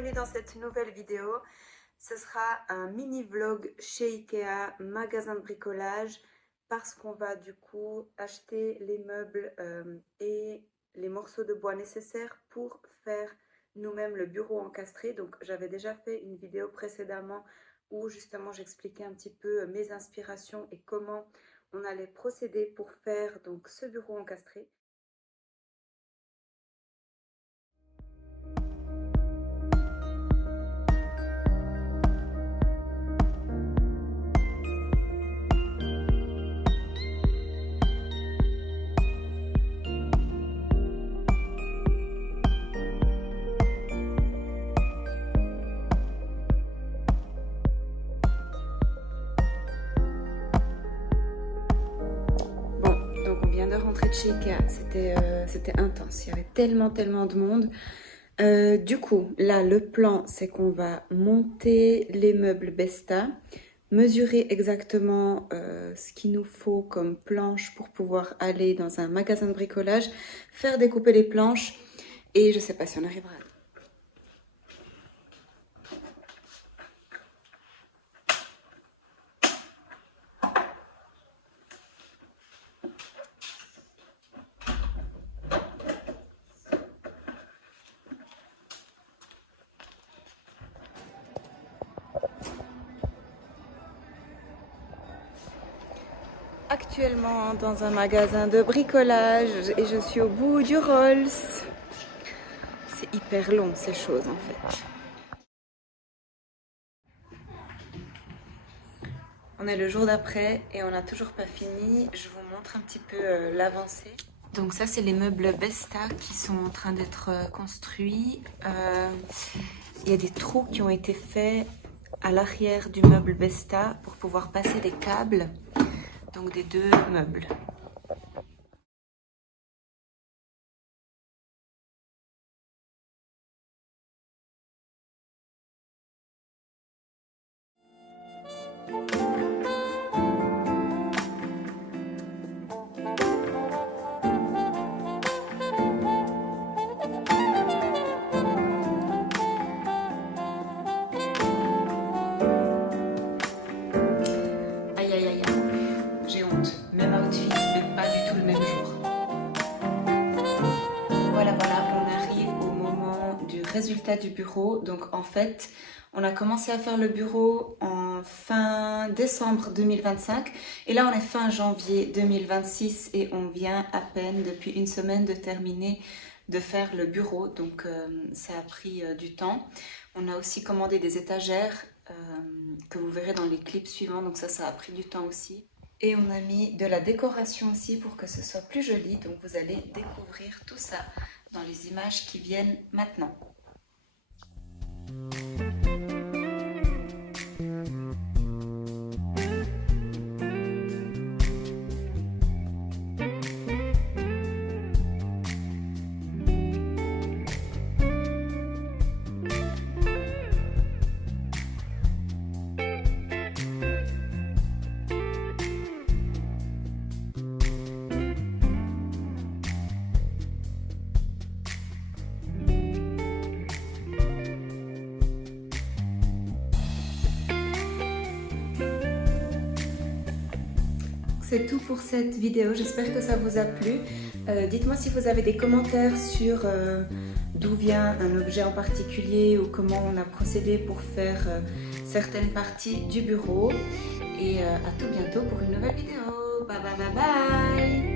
bienvenue dans cette nouvelle vidéo. Ce sera un mini vlog chez Ikea, magasin de bricolage, parce qu'on va du coup acheter les meubles et les morceaux de bois nécessaires pour faire nous-mêmes le bureau encastré. Donc j'avais déjà fait une vidéo précédemment où justement j'expliquais un petit peu mes inspirations et comment on allait procéder pour faire donc ce bureau encastré. De rentrer de chez Ikea, c'était intense, il y avait tellement de monde. Du coup, là, le plan, c'est qu'on va monter les meubles Besta, mesurer exactement ce qu'il nous faut comme planches pour pouvoir aller dans un magasin de bricolage, faire découper les planches, et je sais pas si on arrivera. Actuellement dans un magasin de bricolage et je suis au bout du Rolls. C'est hyper long ces choses en fait. On est le jour d'après et on n'a toujours pas fini. Je vous montre un petit peu l'avancée. Donc ça c'est les meubles Besta qui sont en train d'être construits. Il y a des trous qui ont été faits à l'arrière du meuble Besta pour pouvoir passer des câbles. Donc des deux meubles. Résultat du bureau. Donc en fait on a commencé à faire le bureau en fin décembre 2025 et là on est fin janvier 2026 et on vient à peine depuis une semaine de terminer de faire le bureau. Donc ça a pris du temps. On a aussi commandé des étagères que vous verrez dans les clips suivants, donc ça a pris du temps aussi. Et on a mis de la décoration aussi pour que ce soit plus joli, donc vous allez découvrir tout ça dans les images qui viennent maintenant. C'est tout pour cette vidéo, j'espère que ça vous a plu. Dites-moi si vous avez des commentaires sur d'où vient un objet en particulier ou comment on a procédé pour faire certaines parties du bureau. Et à tout bientôt pour une nouvelle vidéo. Bye bye bye bye.